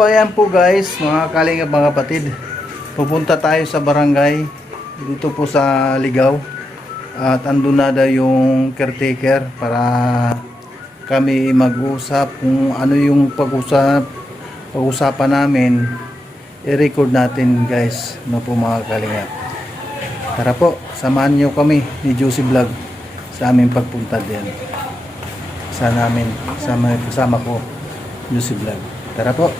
So ayan po guys, mga kalingap mga kapatid. Pupunta tayo sa barangay dito po sa Ligaw. At andun na daw yung caretaker para kami mag-usap kung ano yung pag-usapan namin. I-record natin guys, no po mga kalingap. Tara po, samahan nyo kami ni Juicy Vlog sa aming pagpunta din. Kasama ko Juicy Vlog. Tara po.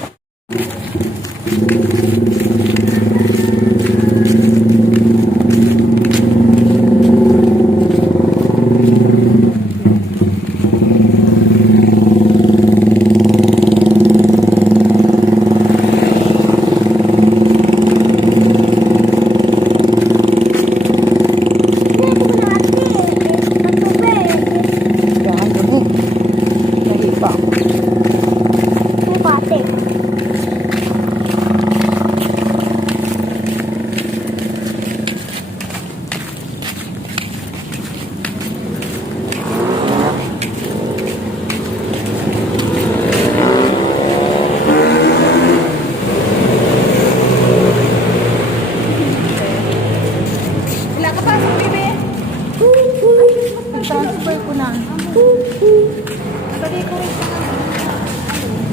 Transfer ko na.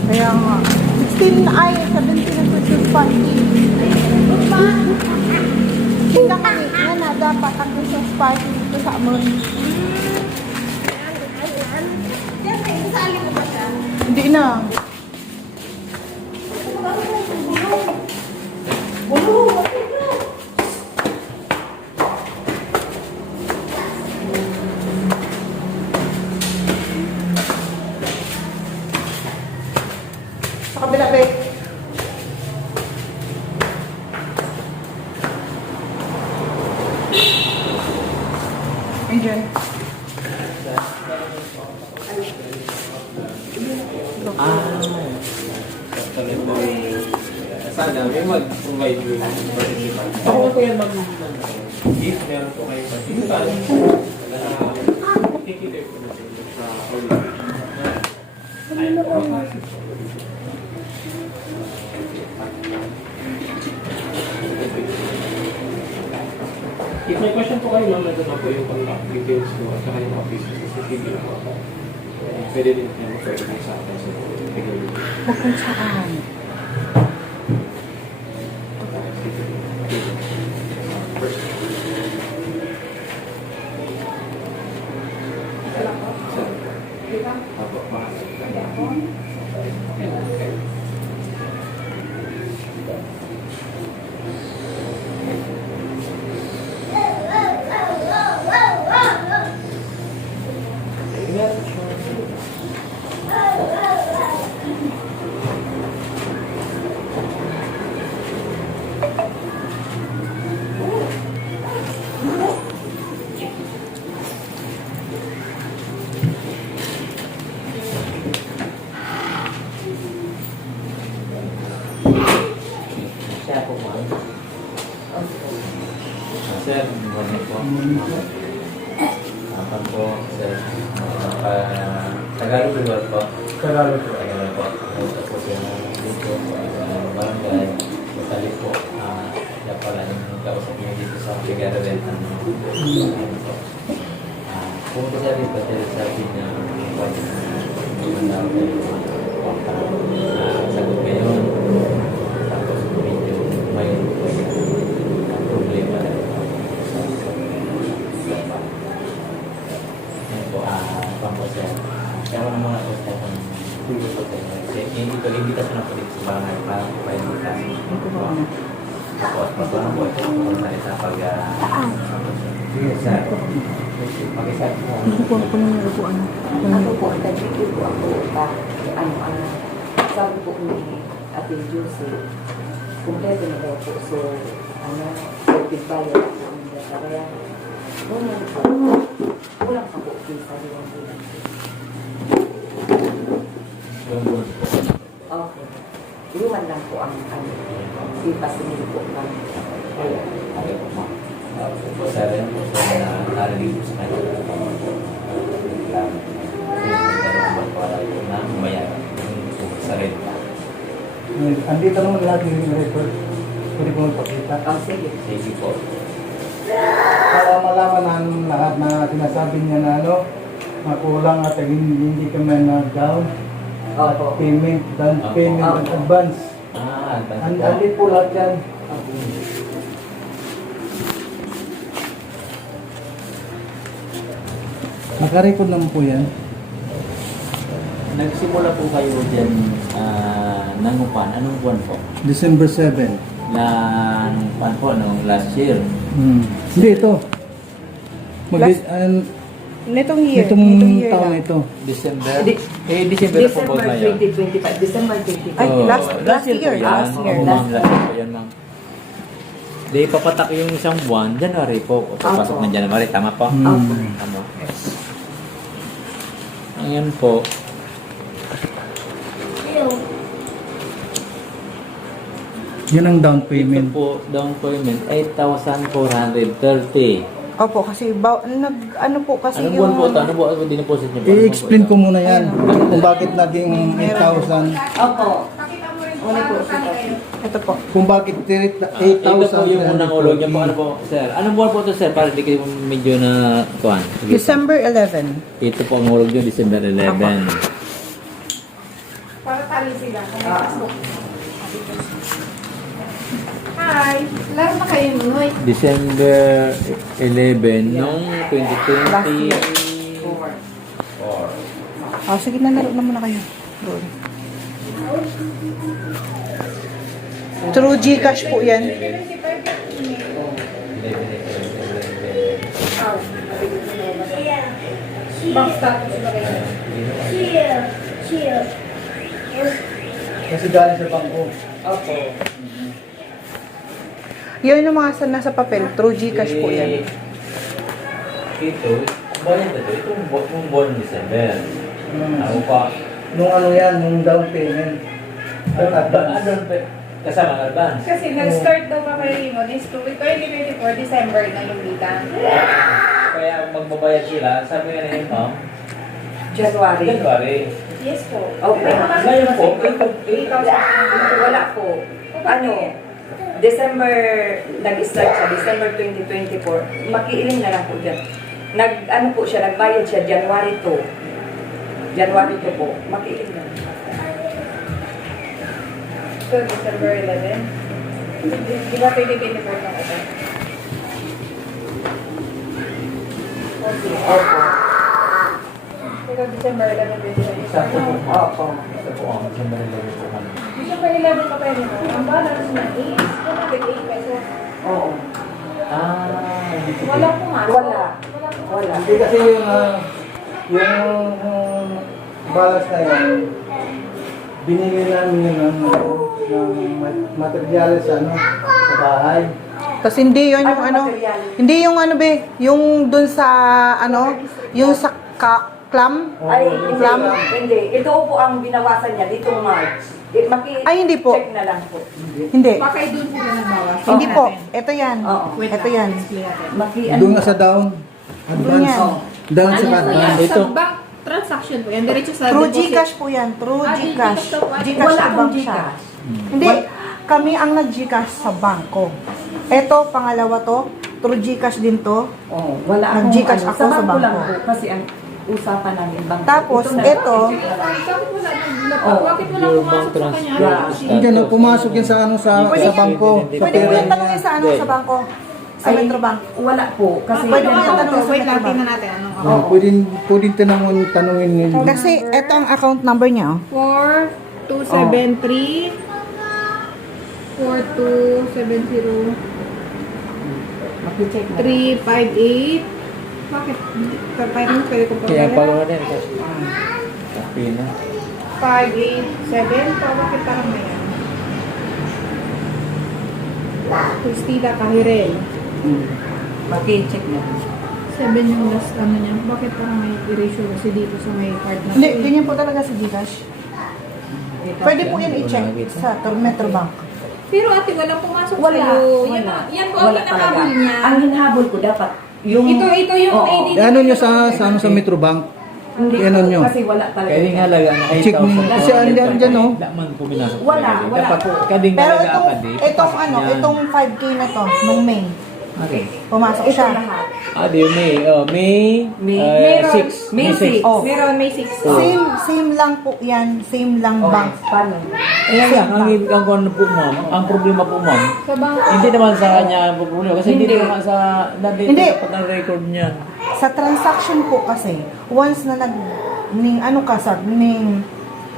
Kaya nga. 16 ay 17 ang Christmas party. Hindi kami na dapat ang Christmas party dito sa Amon. Hindi na. Sa kabila, babe. Andyan. Sana may mag-provide yung participant. Ako po yan mag-gift, meron po kayo participant. Kikita po na sa online. If may question po kayo, ma'am, nandun na po yung contact details ko at saka yung office CCTV po. Pwede din po pwede din sa akin. Huwag kang saan. Sir, morning po. Apan po, sir. Tagalog lugar po. Tagalog po. Tagalog po. Tapos po yung dito, barangay, Masalik po. Kaya pala yung kausap niyo dito sa Figaro rin. Pumunta siya dito, sabi niya, sagot ngayon. Tapos medyo may problema rin. Pangkosya. Kaya ko naman ako sa itong hindi ko sa napalit sa barangay para ko pa yung bukas. Ako at masarang po ito kung sa pag sir. Pag-isap po. Hindi ko ako nang narupuan. Ako po, nag-review po ako sabi po ni Ate Juicy, kumpleto na daw po. So, certified po ang data. Kaya, kulang pa po sa liwang bulan. Okay. Iluman lang po ang sipas nila po kami. Ayaw po, ma'am. Po, sa rin po sa narinig po sa kanya. Lang. Kasi may dalawang para yun na umayaran. Sa rin. Andito naman lahat yung record. Pwede ko magpakita. Oh, sige. Sige po. Para malaman ng lahat na sinasabi niya na makulang at hindi kami nag-down. Opo. Payment, down Opo. payment, Opo. advance. Advance po. Andito po lahat yan. Nakarecord naman po yan. Nagsimula po kayo dyan nangupan. Anong buwan po? December 7. Nung pan po, nung last year. Hindi, ito. Nitong year. Itong year taon lang. na ito. December? Di- December na po December ba ngayon? 2025. December 25. Ay, Oh, last year, po yan. last year. Oo, ma'am, last year po yan, ma'am. Di papatak yung isang buwan, January po. O papasok Opo. ng January, tama po? Opo. Tama. Ngayon po, Yan ang down ito payment. po, down payment, 8,430. Opo, kasi ano po kasi Anong buwan po ito? Anong buwan po diniposit niyo po? I-explain ko muna yan kung bakit naging 8,000. Opo. Ano po, ito po. Kung bakit 8,000. Ito po yung unang ulo niya po. Ano po, sir? Anong buwan po ito, sir? Para di kayo medyo na kuhan. December 11. Ito po ang ulog niyo, December 11. Para tali sila. Hi! Laro na kayo nunoy. December 11 nung 2020. Oh, sige na, laro na muna kayo. Doon. True Gcash po yan. Kasi galing sa bangko. Opo. Yun yung mga nasa papel. True Gcash po yan. Ito, buwan ito. Ito yung buwan ng December. Ano pa? Nung ano yan, nung down payment. Ang advance. Kasama ang advance. Kasi nag-start daw pa kayo Limon is 2024 December na yung bitan. Kaya magbabayad sila, sabi nga nila, ma'am, January. January. Yes po. Okay. Ngayon po, Wala po. Ano? December, nag-start siya, December 2024. Makiiling na lang po dyan. Ano po siya, nagbayad siya January 2. January 2 po. Makiiling na lang. So December 11. Di ba 2024 na ito? Okay. Opo. Pero December 11 din siya. Sakto po. Opo. Ito po ang December 11 po kami. December 11 pa pwede mo. Ang balance na is 208 pesos. Oo. Hindi po. Walang pumasok. Wala. Walang pumasok. Wala. Hindi kasi yung balance na yan, binili namin yun ng materials sa bahay. Tapos hindi yun yung Ano ano. material? Hindi yung ano be. Yung dun sa yung sa clam. Ay, Clam. hindi. Ito po ang binawasan niya ditong March. Ay, hindi po. Check na lang po. Hindi. Baka doon po na nagbawas. Hindi po. Ito yan. Oo. Ito yan. Doon nga sa down. Advance. yan. Down sa Ano po yan? advance. Ito. Sa bank transaction po yan. Diretso sa True deposit. Gcash po yan. True Ah, Gcash. Gcash to po. Gcash Wala to akong bank siya. Gcash. Hindi. Kami ang nag-Gcash sa bangko. Ito, pangalawa to. True Gcash din to. Oh, wala akong Nag-Gcash ano. ako Sa sa bangko lang bangko. po. Kasi ang usapan namin bangko. Tapos, na- ito. Bakit wala Oh. bakit wala Yung pumasok bank sa kanya? Yeah. Hindi na pumasok yun sa Pwede sa bangko. Sa Pwede mo pera yung tanongin niya. sa sa bangko. Sa Ay, Metrobank. Wala po. Kasi Pwede mo Ano, yung tanongin sa wait lang, Metrobank. tingnan natin. Anong Oh, pwede tanungin yun. Kasi ito ang account number niya. Oh. 4273 4270 Makicheck na. 358. Bakit? Parang pwede ko pa Kaya pala. pala rin kasi. Kapi na. 587. Bakit parang may yan? Christina Kahirel. Makicheck na. 7 yung last ano niya. Bakit parang may erasure kasi dito sa may card na Hindi, to eh. ganyan po talaga sa Gcash. Pwede po yan i-check sa Metrobank. Pero ate, walang pumasok Wala. sa'yo. Wala. Yan po ang Wala hinahabol talaga. niya. Ang hinahabol ko dapat yung... Ito yung Oo. ID. Ano nyo sa Metrobank? Hindi Ano po, nyo? kasi wala talaga. Kaya nga lang, Check mo. Kasi andyan dyan, oh. Laman po minasok. Wala. Dapat po, kading Pero nga itong, agad eh. itong ano, Yan. itong 5K na to, nung May, Okay. pumasok Ito siya. lahat. Di May Meron. 6. May 6. Oh. Meron, May 6. Same lang po yan, same lang Oh, bank. paano? Ayan lang, ang ano po ma'am, ang problema po ma'am, Sa bangko. hindi naman sa kanya ang problema kasi hindi Hindi. naman sa nandito Hindi. dapat ang record niyan. Sa transaction po kasi, once na ning ano ka sa ning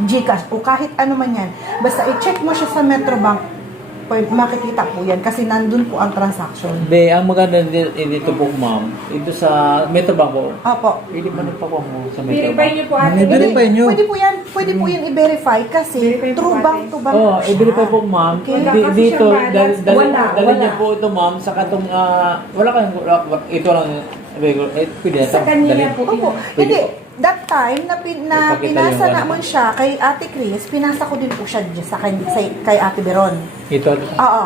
GCash o kahit ano man yan, basta i-check mo siya sa Metrobank, makikita po yan kasi nandun po ang transaction. Hindi, ang maganda dito po ma'am, ito sa Metrobank po, Opo. pwede ba pa po mo sa Verify Metrobank? niyo po ate. I-verify nyo. Pwede po yan i-verify kasi Verify po, true ate. bank to bank. Oh, siya. i-verify po ma'am. Okay. Wala kasi Dito, siyang balance. dali niyo Wala. po ito ma'am sa katong, wala kang, ito lang, regular, pwede na Sa kanya po. Opo. Pwede Hindi. po. That time na, na Ipakita pinasa yung ano. naman siya kay Ate Chris, pinasa ko din po siya dyan sa, kay Ate Beron. Ito. Oo.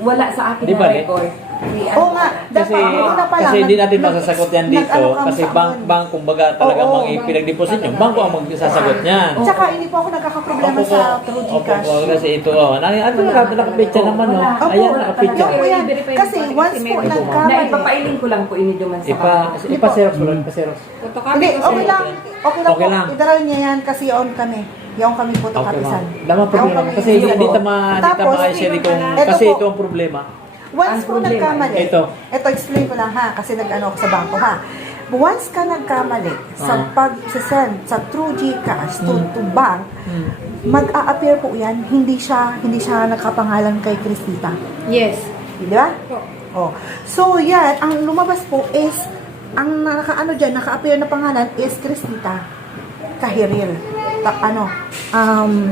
Wala sa akin Di na ba, eh? record. Oo nga. Kasi, Una pa lang, kasi hindi natin nag- masasagot yan dito. nag-ano ka Kasi sa bank, akin. bank, kumbaga talaga Oo, mga pinag-deposit nyo, banko ang magsasagot niyan. Tsaka hindi po ako nagkakaproblema sa True Gcash. Opo, kasi ito, ano nakapitsa naman, no? Wala. Opo, Ayan, nakapitsa. yun po yan. I-verify Kasi mo pa, once kasi po meron po. nagkamali. Na ipapailing ko lang po ini duman sa Ipa-xerox mo lang, ipa-xerox. Photocopy Hindi, ko okay sir. lang. Okay lang Okay po. lang. Idaral niya yan kasi on kami. Yung kami po to Okay kapisan. lang. Dama problema. Kasi hindi Tapos, ma-share kung, ito kasi po. ito ang problema. Once Ang po problema, nagkamali, ito. explain ko lang ha, kasi nag-ano ako sa bangko ha. Once ka nagkamali sa pag-send sa True Gcash to bank, mag-a-appear po yan, hindi siya nakapangalan kay Cristita. Yes. Di ba? Po. Oh. So yan, ang lumabas po is, ang naka-appear na pangalan is Cristita Kahiril.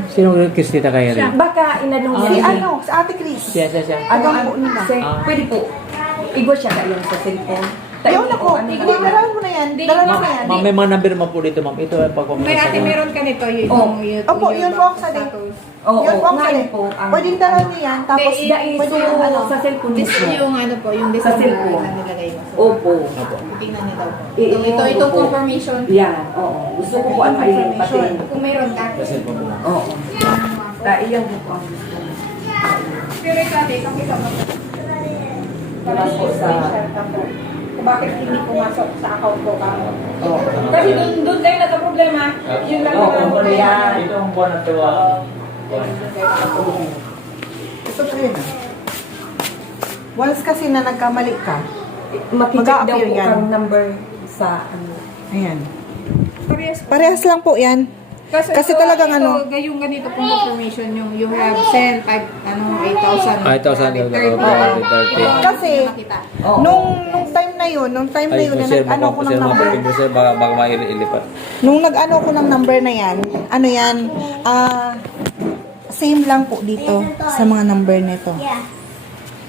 Sino Kristita kaya rin? Baka inanong Si niya. si Ate Chris. Siya. Ano po nila? Pwede po. Igwa siya kayo sa cellphone. Yun ako, hindi, daral mo na yan. Daral mo na yan. Ma'am, may mga number mo po dito, ma'am. Ito ang pag-comment May ate, meron ka nito. Yun, Oh. Opo, yun po ang sabi. status. Oo, Yun po ang ngayon sabi. po, ang- Pwedeng daral niya yan, tapos Hindi, pwede So, yung ano. sa cellphone This mismo. yung ano po, yung Sa December cellphone. na nilagay mo. Opo. Tingnan niyo daw po. I- Ito opo. confirmation. Yan, oo. Gusto ko po ang pati. Kung meron ka. Oo. Iyan po ang gusto ko. Pero ito ate, pakita mo. Wala po sa... Kung bakit hindi pumasok sa account ko ka. Oo. Kasi doon tayo nagka-problema. Yun lang Oo, naman. yan. Ito ang buwan na tuwa. Ito po yun. Once kasi na nagkamali ka, Makicheck daw Mag-a-appear po yan. ang number sa ano. ayan. Parehas po. Parehas lang po yan. Kasi talagang ano. Yung ganito pong confirmation yung you have sent 8,000. 8,000, 30. Kasi, Oo. nung time na yun, na nag-ano ko ng number, Baka mailipat. nung nag-ano ko ng number na yan, ano yan, same lang po dito sa mga number nito.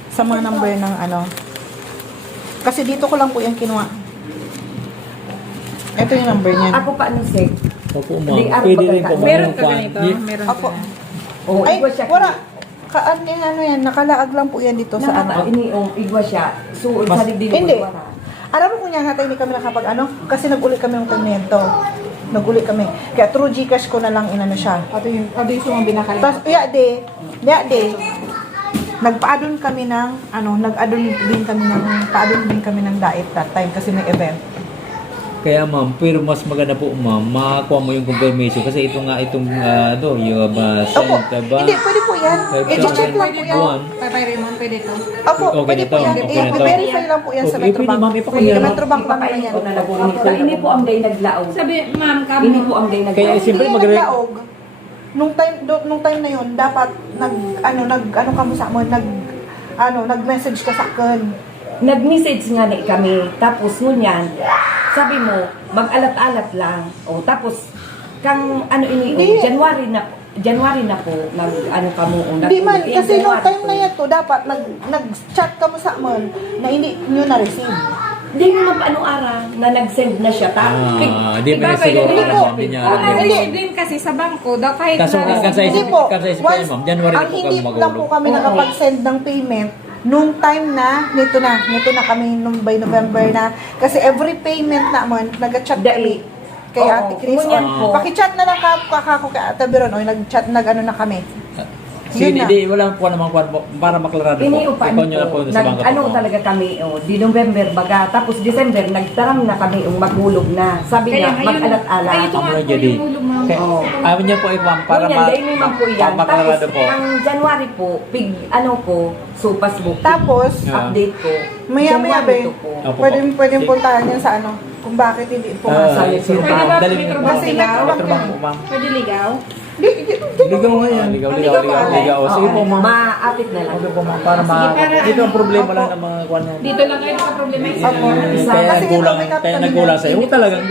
Sa mga number ng ano. Kasi dito ko lang po yan kinuha. Ito yung number niyan. Ako pa ano sec. Opo, Di, ma'am. ano Pwede ba rin po, ka- ma'am. Meron ka Kung ganito? pan- Meron Opo. ka. Oo, Ay, igwa siya. wala. Ano yan, nakalaag lang po yan dito sa ano. Igwa siya. So, sa dibdib Hindi. wala. Alam mo kung nga hindi kami nakapag ano? Kasi nag-uli kami ng pagmento. Nag-uli kami. Kaya through Gcash ko na lang inano siya. Ito yung mga binakal. Tapos, nagpa-add-on kami ng, nag-add-on din kami ng diet that time kasi may event. Kaya ma'am, pero mas maganda po ma'am, makakuha mo yung confirmation kasi ito nga itong yung Opo, hindi, pwede po yan. I-check lang po yan. Kay Raymond, pwede ito. Opo, Okay, pwede po yan. okay, ito. I-verify lang po yan sa Okay, pwede, Metrobank. ma'am, ipakita. Metrobank lang na yan. Ipapain ko na lang po. Hindi po ang day naglaog. Sabi, ma'am, kamo. Hindi po ang day Kaya naglaog. siyempre Hindi magre- naglaog. Nung time na yun, dapat nag-message ka sa akin. Nag-message nga na kami. Tapos ngunyan, sabi mo, mag-alat-alat lang. O, tapos, Hindi. January na po, nag-ano ka mo. Hindi man, kasi nung time na yan to, dapat nag-chat ka mo sa amin na hindi nyo na-receive. Hindi naman pa anong araw na nag-send na siya. Di ba siguro hindi po. hindi niya Kung alam. nag-din kasi sa bangko, daw kahit Kaso na kasi Hindi po. kasi Once, ma'am, January na ang po hindi kami lang po mag-ulo. kami nakapag-send ng payment nung time na, nito na kami nung by November na. Kasi every payment naman, nag-chat kami kay Oo, Ate Chris. ngunyan O, po. pakichat na lang ako kay Ate Veron. O, nag-chat, nag-ano na kami. Sige, Yun na. hindi, wala po namang kwan po, para maklarado po. Iniupahan Ikaw nyo na po po. sa bangka Ano po. talaga kami, di November baga. Tapos December, nagtaram na kami maghulog na. Sabi niya, mag-alat-alat. Ay, ito nga Ma'am po Judy. yung hulog, ma'am. Okay. Amin niya po ma'am, para Ngunyan, dahil may man po yan. maklarado Tapos, po. ang January po, supas book. Tapos, Update po. maya-maya ba January to po. Opo. pwedeng puntahan yan sa ano, kung bakit hindi pumasok. Sige, Pwede ba dali may mo. trabaho Kasi ligaw? may Trabaho po, ma'am. Pwede ligaw? Ligaw nga yan. Ligaw. Sige po, ma'am. Maapit na lang. Okay po, ma'am, para Sige, para dito ang ano, problema opo. lang ng mga kwan yan. Dito lang kayo nakaproblema. Opo. Kaya Kasi nagkulang, ito, may kaya kapatid nagkulang na- sa'yo. Huwag talagang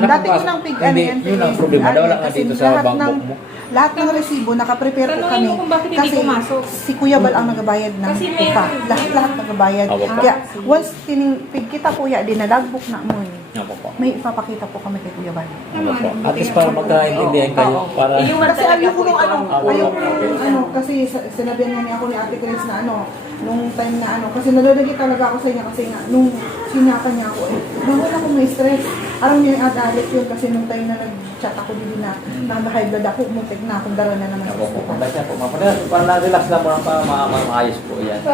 Dati ko nang pig, ano Hindi, yan, yun ang pig- problema. ano Wala yan, nga kasi dito sa lahat bangkok ng- mo. Lahat ng resibo, nakaprepare po Tanungin kami. mo kung bakit hindi Kasi pumasok. si Kuya Bal ang nagabayad ng Kasi may- upa. Lahat nagabayad. Opo po. Kaya, once pig kita kuya, dinalagbook na mo Opo po. may ipapakita po kami kay Kuya Bal. Opo po. At least para magkaintindihan kayo. Para Yung man Kasi talaga ayoko po nung ito ano, ang ayoko nung ano, kasi sinabihan nga niya ako ni Ate Chris na ano, nung time na ano, kasi nalalagi talaga ako sa inyo kasi nga, nung sinakan niya ako, bawal ako may stress. Alam niya yung adalit yun kasi nung time na nag-chat ako din na high blood ako, muntik na akong dara na naman sa Opo po. hospital. Basta po, ma'am. Para relax lang mo lang para maayos po yan. So,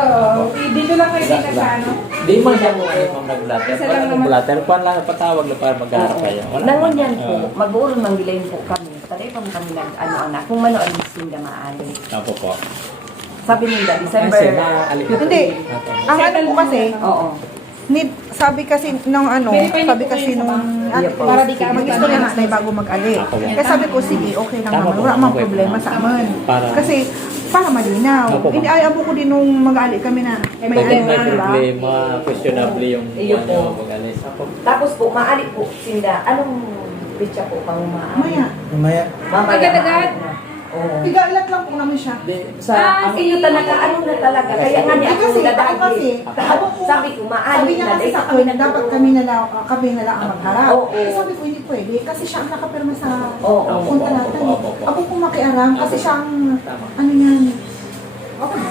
dito lang kayo din sa ano? Di man siya po kayo ma'am nag-blatter. Isa Wala lang nang naman. blatter. Kuan lang, patawag lang para magharap kayo. Wala Nangon naman. yan po, Oo. mag-uulong manggilayin po kami. Taday pa kami nag-ano-anak. Kung mano ang sinda maali. Opo po. Sabi nila, December. Kasi na-alip. Hindi, ang ano po kasi, Oo. sabi kasi nung ano, Verify niyo sabi po kasi kayo sa nung bank. Ate Para Chris, di ka mag-gusto niya na tayo bago mag-ali. Ako po. Kaya sabi ko, sige, okay lang Tama naman. po, Wala mang okay po. problema sa amin. Para- Kasi, para malinaw. Ako po, Hindi, ma'am. ay, abo ko din nung mag-ali kami na may Pwede ano, may di ba? problema, questionable yung Iyo po. mag-alis. Opo. Tapos po, maali po sinda. Anong pitsa po pang maali? Maya. Mamaya. Mamaya. Agad-agad? maali na. Oo. Pigalat lang po namin siya. Sa Iyo talaga, ano na talaga. Kaya nga niya Eh, kasi, ako ako kasi, ako po, Sabi ko, maali sabi niya na. kasi Dahil sa kami akin, dapat kami na lang ang magharap. Oo. Eh, sabi ko, hindi pwede. Kasi siya ang nakapirma sa Oo. kontrata. Opo. Ako po makiaram kasi siya ang, ano yan,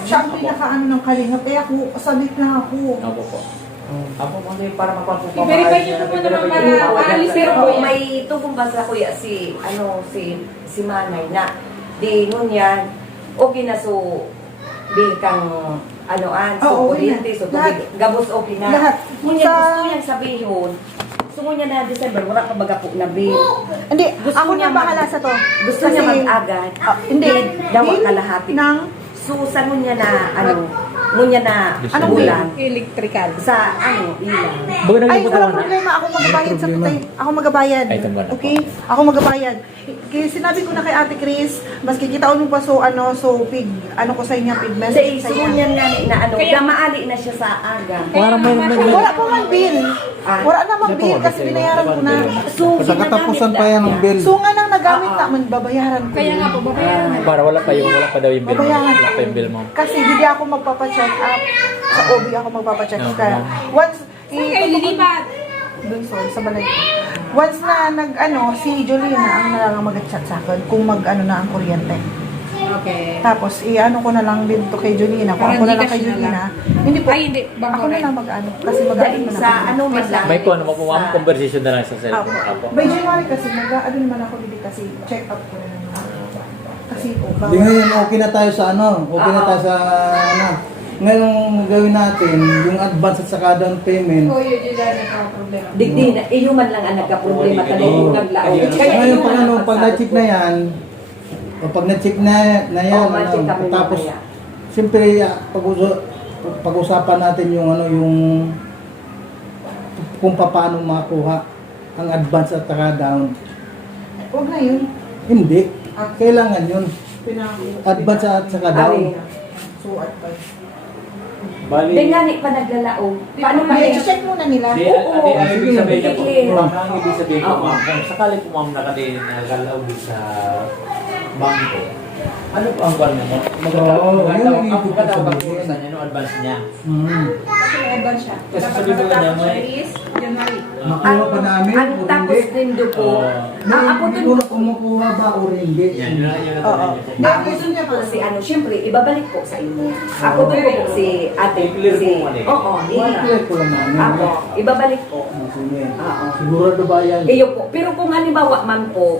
siya ang pinaka-ano ng kalingap. Eh ako, sabit lang ako. Opo po. Opo po, para mapapo pa. I-verify niyo po muna naman para maalis Pero po yan. may tungkol ba sa kuya si Manay na di nun yan, okay na so bil kang Oo, anoan, so okay na. kuryente, so Lahat. tubig, gabos okay na. Lahat. Ngunyan, Sa- gusto niyang sabihin, gusto niya na December, wala pa baga po na bil. Hindi, Gusto ako niya na bahala sa to. Gusto niya mag-agad, Hindi. dawa Bill kalahati. ng, So sa ngunya na, ngunya na Anong bulan, Electrical. sa ilan. Bago naging ay, po walang na. problema. Ako magabayad sa problema. tutay. Ako magabayad. Ay, tama na po. Okay? Ako magabayad. Kaya sinabi ko na kay Ate Chris, maski kita mo pa so, pig, ko sa inyo, pig message Kasi sa sumunyan inyo. nga na ano, Kaya- na maali na siya sa aga. Parang may Wala po man bill. Wala namang Hindi po, bill kasi hindi. binayaran ko na. So, Sa katapusan pa yan ng bill. So nga nang nagamit naman, babayaran ko. Kaya nga po, babayaran na. Para wala pa daw yung bill. Babayaran. Wala pa yung bill mo. Kasi hindi ako magpapacheck up. Sa OB ako magpapacheck up. Kaya once, Saan kayo lilipat? Doon sa balay. Once na si Jolina ang nalang mag-chat sa akin kung na ang kuryente. Okay. Tapos, ko na lang din to kay Jolina. Kung Parang ako na lang Gcash kay na Jolina. lang. Hindi po. Ay, hindi. Bangko Ako na rin. lang kasi mag-ano dahil na sa ako. ano man lang. May kuha naman po, ma'am, conversation na lang sa cellphone. Apo. Apo. By January kasi, naman ako dito kasi check up ko na naman. Kasi po, Di ngayon, okay na tayo sa ano. Okay na tayo sa ano. Ngayon, gawin natin, yung advance at saka down payment. Oh, yun lang problema. Digdi na, iyo man lang ang nagka-problema talaga yung naglaog. Ngayon, pag yun ang pag na-check na yan, o pag na-check na yan, Oo, ma-check kami tapos, mamaya. siyempre, pag-usapan natin yung kung paano makuha ang advance at saka down. Huwag na yun. Hindi. Kailangan yun. Advance at saka down. So, advice. Bali. Tingani pa naglalaog. Paano pa I-check muna nila. Di, ang ibig sabihin niya po, Sige. ang ibig sabihin ko, Oo. ma'am, kung sakali po ma'am nagalaw sa bangko, Ano po ang buwan mo? Oo, yun yung ibig ko sabihin. Ano advance niya? Kasi nag-advance siya. Kasi Dapat sabi ko na matatapos mo siya eh. is January. Makuha pa namin. Ang o tapos hindi. din do po. Ako Hindi dun ko kumukuha ba o hindi. Yan, yun ang Oo. Ako dun niya po si ano, syempre, ibabalik po sa inyo. Ako dun po si ate, I-clear si, po man eh. oo, Clear ko lang namin. ako, ibabalik po. Sige. Oo. Sigurado ba yan? Iyo po. Pero kung halimbawa, ma'am po,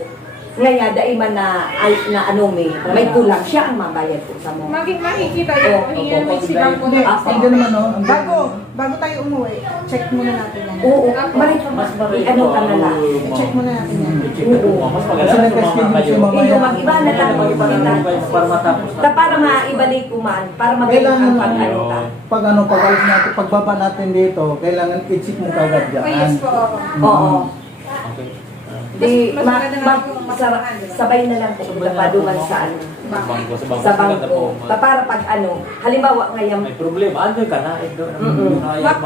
ngayon, dahil man na ano may kulang siya ang mabayad po sa mo. Makikita yun. Hiyan mo si Bangko Hindi, na. hindi naman no. Ang Bago tayo umuwi, check muna natin yan. Oo, balik Mas marami ano ka na lang. Check muna natin yan. Mas maganda Kasi na nag-schedule sumama siya kayo. mamaya. Iyo, mag-iba na lang po Para matapos na. para maibalik ko man, para magaling Kailangan ang pag-ano ta. pag pagalis natin, pagbaba natin dito, kailangan i-check mo kagad dyan. Oh, yes po. Oo. Okay. Di, Mas maganda na lang kung sabay na lang po paduman sa ano. Bangko, Sa bangko. Para pag ano, halimbawa ngayon, May problema. Ano ka na?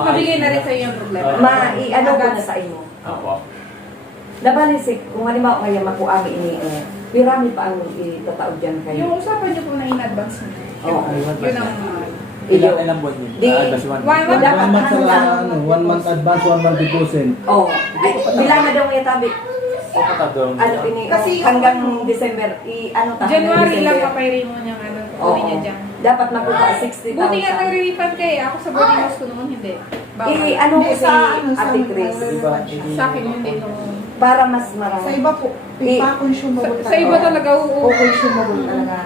Mabigay na rin sa iyo yung problema. ano ko na sa inyo. Ako. Nabalisik, kung halimbawa ngayon makuami ini, pirami pa ang itataod dyan kayo. Yung usapan niyo po na in-advance niyo. Oo. Yun ang Ilang buwan yun? Di- Advance one. One- Dapat 1 month ano sa lang. ano, 1 month advance, 1 month deposit. Oo. Ay, bilang na daw ngayon tabi. Kapatadong. Ano ini, Kasi- hanggang December, ano ta? January lang December. papayrin mo niyang ano, Oo. kunin niya dyan. Dapat makuha 60,000. Buti nga nag-refund kayo. Ako sa boarding house ko noon, hindi. Bawal. Ano ko Hindi, si sa ano, sa Ate ano, Chris. Diba? Sa akin hindi nung... Para mas marami. Sa iba po, pa-consumable Sa iba talaga, oo. O consumable talaga.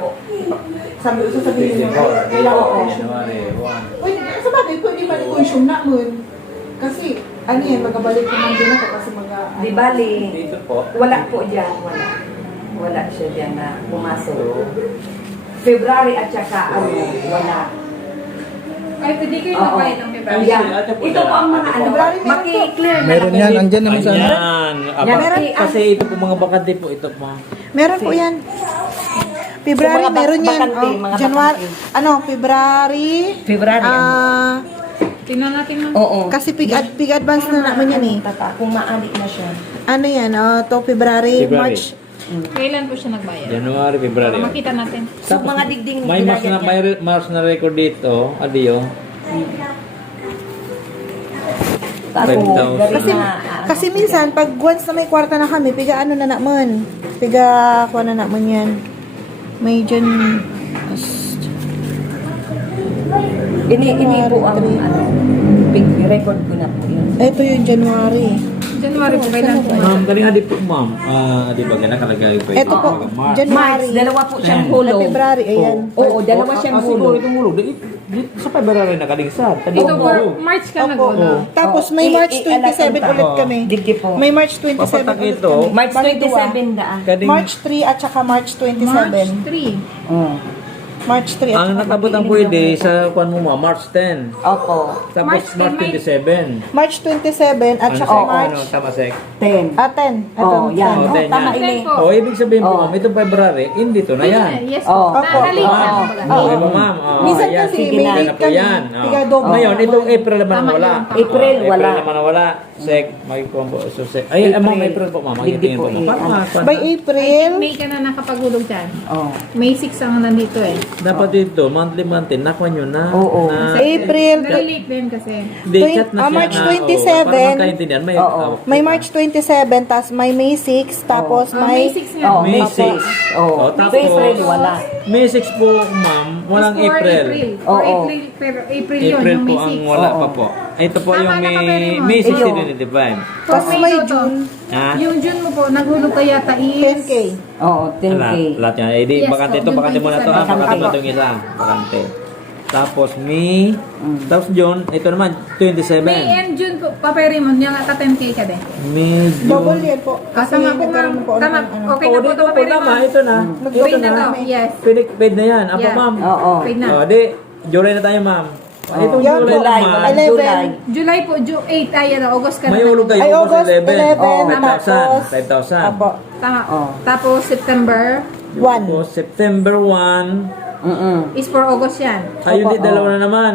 Sasabihin mo, December. kailangan Oo. consumable. January 1. Pwede, sa bagay, pwede ba i-consume na mo? Kasi, ano yan, magabalik naman din ako kasi Di bali, Dito po. wala po dyan, wala. Wala siya dyan na pumasok. February at saka ano, wala. Ay, hindi kayo Oo. nagbayad ng February. Yan. Ito po ang mga ano, February meron maki-clear na Meron lang. yan, andyan naman sa ano. Ayan. Yan, meron. Kasi ito po mga bakante po. Ito po. Meron po yan. February, Mga meron yan. bakante, Oh, mga January, bakante. February. February. Tingnan natin mo. Oo. Kasi pig advance na naman yan eh. Tata, kung maali na siya. Ano yan? To February, February. March. Kailan po siya nagbayad? January, February. Para makita natin. So, mga digding May Mars na, ginagad may Mars na record dito. Adio. Ako, 5,000. Kasi, kasi minsan, pag once na may kwarta na kami, piga ano na naman. Piga kuha na naman yan. May dyan. ini po ang ano, big record ko na po yun. Ito yung January. January po, kailan po? Ma'am, galing adi po, ma'am. Di ba ganun nakalagay po? Ito po, March. January. March, dalawa po siyang Na hulog. February, ayan. Oo, dalawa siyang Siguro hulog. itong hulog. Sa February nakalingsad. Ito po, March ka Opo. nag-una. Tapos may March 27 ulit kami. Digdi po. May March 27 Papatak ulit ito. kami. March Bali, dua. 27 daan. Kading, March 3 at saka March 27. March 3. March 3 at ang saka nakabot ang pwede sa kuan mo ma, March 10. Opo, Tapos March March 10, 27. March 27 at saka March Tama, sek. 10. 10. Ito. Oh, yan. Oh, Oh, 10 tama yan. ini. Po. O, ibig sabihin po, Oh. ma'am, itong February, hindi to na yan. Yes Oo. po. Opo. Nakalink na. Ah, kumbaga. okay po, ma'am. Minsan ayan. kasi sige may na. date Yan na po kami. yan. Piga double. Ngayon, itong April naman Tama wala. yun. April, wala. April naman wala. Sek, may kuwan po. So, sek. Ay, ma'am, April po, ma'am. Hindi Tingin po, po, ma'am. Para makakuan By na. April, May ka na nakapagulog dyan. Oh. May 6 ang nandito eh. Dapat dito, monthly, nakuha nyo na. Oo. Na, April, Nalilate din kasi. Di, chat na siya March na, 27. para magkaintindihan. May, Oo. may March 27, tapos may May 6, tapos May may 6 nga. Oh, May May 6. 6. Oh. Oh, tapos, April, wala. May 6 po, ma'am. Walang For April. For Oo. April, pero April yun, April yung po May ang 6. wala Oo. pa po. Ito po Tama yung na, May, kapatid mo. May Iyo. 1625. Tapos For may ito, June, Ha? Yung June mo po, naghulog ka yata is... 10K. Oo, 10K. Lahat yan. Eh, di, Yes bakante po, ito, June bakante muna ito. 27. Bakante mo itong isa. Bakante. Tapos May, tapos June, ito naman, 27. May and June po, papayrin mo, yung ata 10K ka din. May, Double June. yan po. Kasi Tama po, nagkaroon ma'am. po Tama, ng ano. okay Oh, na po dito ito, po, papayrin mo. tama. Ito na. Paid na to, yes. Paid na yan. Apa, Yeah. ma'am? Oo. Paid na. Oh, di, July na tayo, ma'am. Itong Yan po. July July, naman, walang 11. July. July po, 8, ay ano, August ka may na. ulog kayo. Ay, August 11, Oo. 5,000. 5,000. Apo. Tama. Oh. Tapos September 1. Tapos September 1. is for August yan. Ayun, di, Opo. dalawa na naman.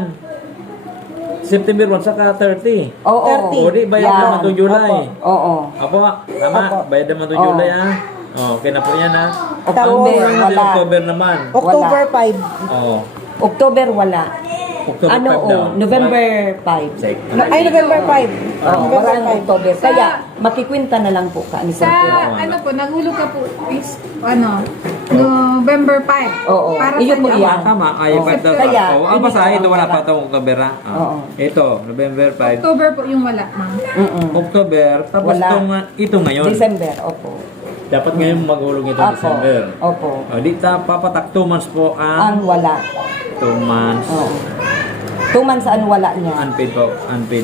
September 1 saka 30. Oo. 30. O, di, bayad Yan. naman itong July. Oo. Apo, tama. Opo. Bayad naman itong Oo. July, ha? Oh, okay na po yan ha. October, Ang wala. October naman. October 5. Oh. October wala. October Ano 5 daw. November 5. Check. Ay, November 5. Oo, November walang 5. October. Kaya, makikwenta na lang po ka ni Sa, Sir. ano po, naghulog ka po is, November 5. Oo, Para iyo sa po Japan. yan. Tama, ay Oh, pa daw. kaya, Oh, hindi basta ko ito wala wala. pa itong October ha. Oo. Ito, November 5. October po yung wala, ma'am. Mm-mm. October, tapos Wala. ito ngayon. December, opo. Dapat ngayon maghulog ito Opo. December. Opo. Oh, di papatak 2 months po Ang ang wala. 2 months. Oo. 2 months ang wala niya. Unpaid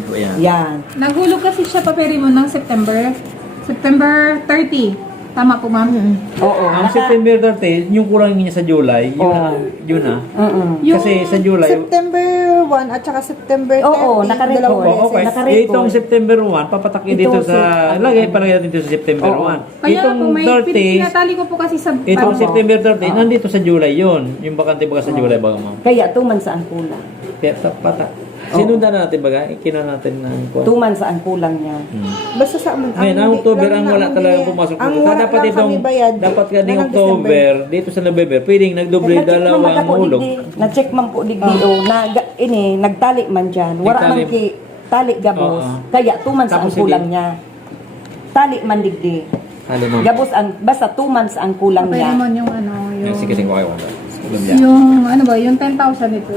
po yan. Yan. Naghulog kasi siya paperi mo ng September 30. Tama po, ma'am. Oo. Ang September 30, yung kulang niya sa July, yun na. Mm-mm. Yung Kasi sa July, September 1 at saka September 30. Oo, nakarecord. dalawang oh, okay. beses. Nakarecord. Itong September 1, papatakin dito Ito, sa, ano, palagay natin dito sa September Oo. 1. Kaya Itong po, may 30, pinatali ko po kasi sa itong ano, September 30, nandito sa July yun. Yung bakante baga sa July baga ma'am. Kaya 2 months ang kulang. Kaya patak. Sinundan na natin baga, ikina natin ng 2 months ang kulang niya. Basta sa amin. Ngayon, ang October ang wala talaga pumasok Ang dito. wala Dapat lang itong, kami bayad. dapat ka Yan ang October, dito sa November, pwedeng nagdoble dalawang hulog. Na-check man po digdi o nagtali man dyan. Wala Nagtali. man ki tali gabos. Oo. Kaya 2 months ang Tapos kulang hindi. niya. Tali man digdi. Halo ma'am. Gabos ang basta 2 months ang kulang paperi niya. mo yung ano, yung... Sige, sige, okay, wala. Yung ano ba, yung 10,000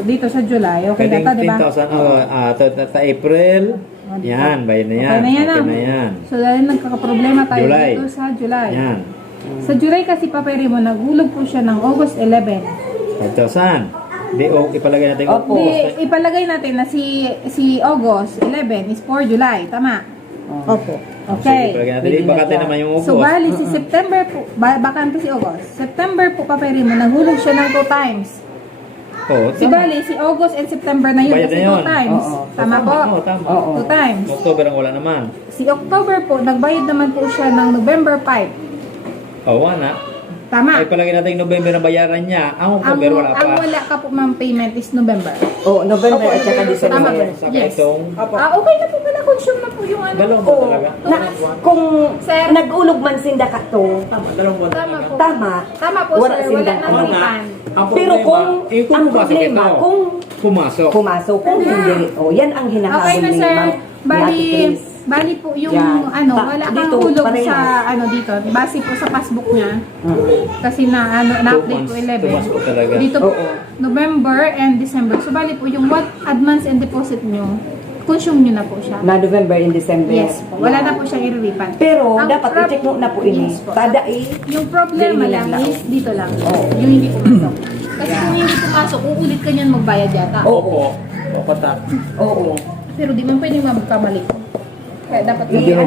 dito sa July, okay Pwedeng na to, di ba? 10,000, ta April, yan, bayad na yan. Okay na yan, Okay ah. na yan. So dahil nagkakaproblema tayo July. dito sa July. Yan. Sa July kasi paperi mo, naghulog po siya ng August 11. 5,000. Di, ipalagay natin. Opo. Di, ipalagay natin na si August 11 is for July, tama? Opo. Okay. Ipalagay natin. Di, bakante naman yung August. So bali si September po, bakante si August. September po paperi mo, naghulog siya ng 2 times. Oo, Si bali, si August and September na yun Bayad kasi na yun. 2 times. Oo. Tama po? Oo, tama. Oo. 2 times. October ang wala naman. Si October po, nagbayad naman po siya ng November 5. Oo, na. Tama. Ay, palagay natin yung November na bayaran niya. Ang Ang, October wala pa. ang wala ka po ma'am payment is November. Oh, November at saka Tama December. ba? Saka Yes. itong Okay na po pala, consume na po yung ano. dalawang buwan talaga. Na, kung Sir. nag-ulog man sinda ka to, Tama, dalawang buwan Tama po. tama. Tama po Wala sir, wala sinda. nang Oo nga. refund. Ang Pero problema, kung ang pumasok problema, ito. kung Pumasok. pumasok, kung hindi, oh, yan ang Okay hinahabol na ni sir. Ma'am ni Ate Bali, Chris. bali po yung Yan. ano, wala kang Dito, hulog parehas. sa ano dito. Base po sa passbook niya. Kasi na ano, 2 na-update po months, 11. pumasok talaga. Dito po, Oo. November and December. So bali po yung what advance and deposit nyo, consume nyo na po siya. Na November and December. Yes po. Wala na po siyang i-refund. Pero Ang dapat i-check mo na po ini. Yes po. Tada Yung problema Hindi lang nila. is dito lang. Oo. Yung hindi pumasok. Kasi kung hindi pumasok, uulit ka niyan magbayad yata. Opo. O, patak. Oo. Pero di man pwedeng magkamali. Kaya dapat I-check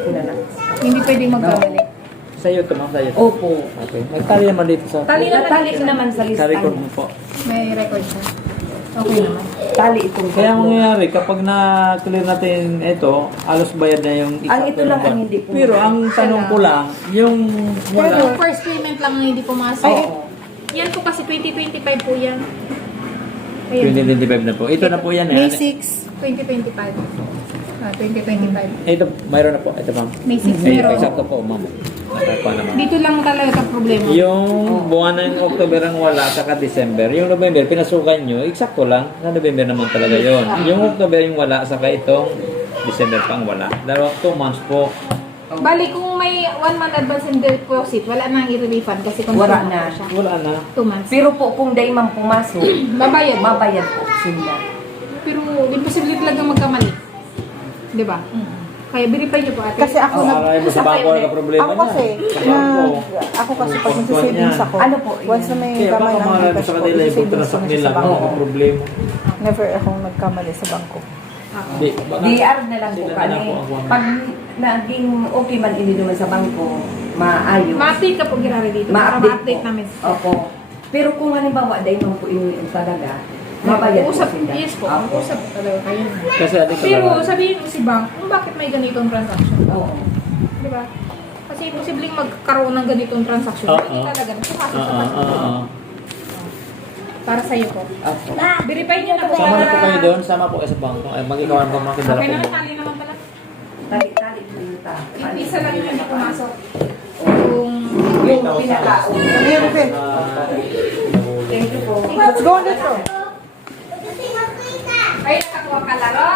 mo na lang. hindi pwedeng magkamali. Sa iyo ito, ma'am. Sa iyo. Opo. Okay. Magtali naman dito sa... Tali naman Tali dito. naman sa Sa listahan. record mo po. May record siya. Okay naman. Tali itong Kaya ang tatlo. nangyayari, kapag na-clear natin ito, alos bayad na yung isa. Ang ito lang ang hindi pumasok. Pero ang tanong ko lang, yung wala. Yung first payment lang ang hindi pumasok. Yan po kasi 2025 po yan. Ayan. 2025 na po. Ito na po yan. May Eh. 6. 2025. 2025. Ito, mayroon na po. Ito, ma'am. May 6 Ay, meron. exacto po, ma'am. Nakakuha naman. Dito lang talaga sa problema. Yung buwan ng October ang wala, saka December. Yung November, pinasukan nyo, eksakto lang. Sa November naman talaga yon. Yung October yung wala, saka itong December pang wala. 2 months po. Bali, kung may 1 month advance and deposit, wala nang i-refund kasi kung Wala pumasok na. siya. Wala na. 2 months. Pero po kung dahil man pumasok, Babayad. mabayad po sila. Pero imposible talaga magkamali. Di ba? Kaya verify niyo po ate. Kasi ako nag... Aray mo sa bangko na problema Ako niya. kasi, Sa na, bangko. ako kasi pag Ang nagsisavings ako, Ano po, once na may Kaya gamay baka ng marami cash sa ko, kanila yung isisavings ko pagtrasak na nila siya sa kung bangko. ano problema. Never akong nagkamali sa bangko. Di, baka, DR na lang po sila na kami. lang po ang buwan. Pag naging okay man ini naman sa bangko, maayos. Ma-update ka po ginari dito. Para Ma-update ma-update po. namin. Opo. Pero kung halimbawa dahil man po ini talaga, mabayad po Usap, sila. yes po. Opo. Usap po talaga kayo. Kasi adik Pero sabihin mo si bank, kung bakit may ganitong transaction. Oo. Di ba? Kasi posibleng magkaroon ng ganitong transaction. Oo. Hindi talaga. Pumasok sa Oo. passbook. Para sa'yo po. Opo. Verify niyo na po. Sama na po kayo doon, sama po kayo sa bangko. Ay, mag-ikawan ko makidala Okay po. naman, tali naman pala. Tali-tali po yung ta. Isa lang yung hindi pumasok. Oo. yung pinakaon. Here, Pepe. Thank you po. Let's go, let's go. Ay, nakakuha ka laro.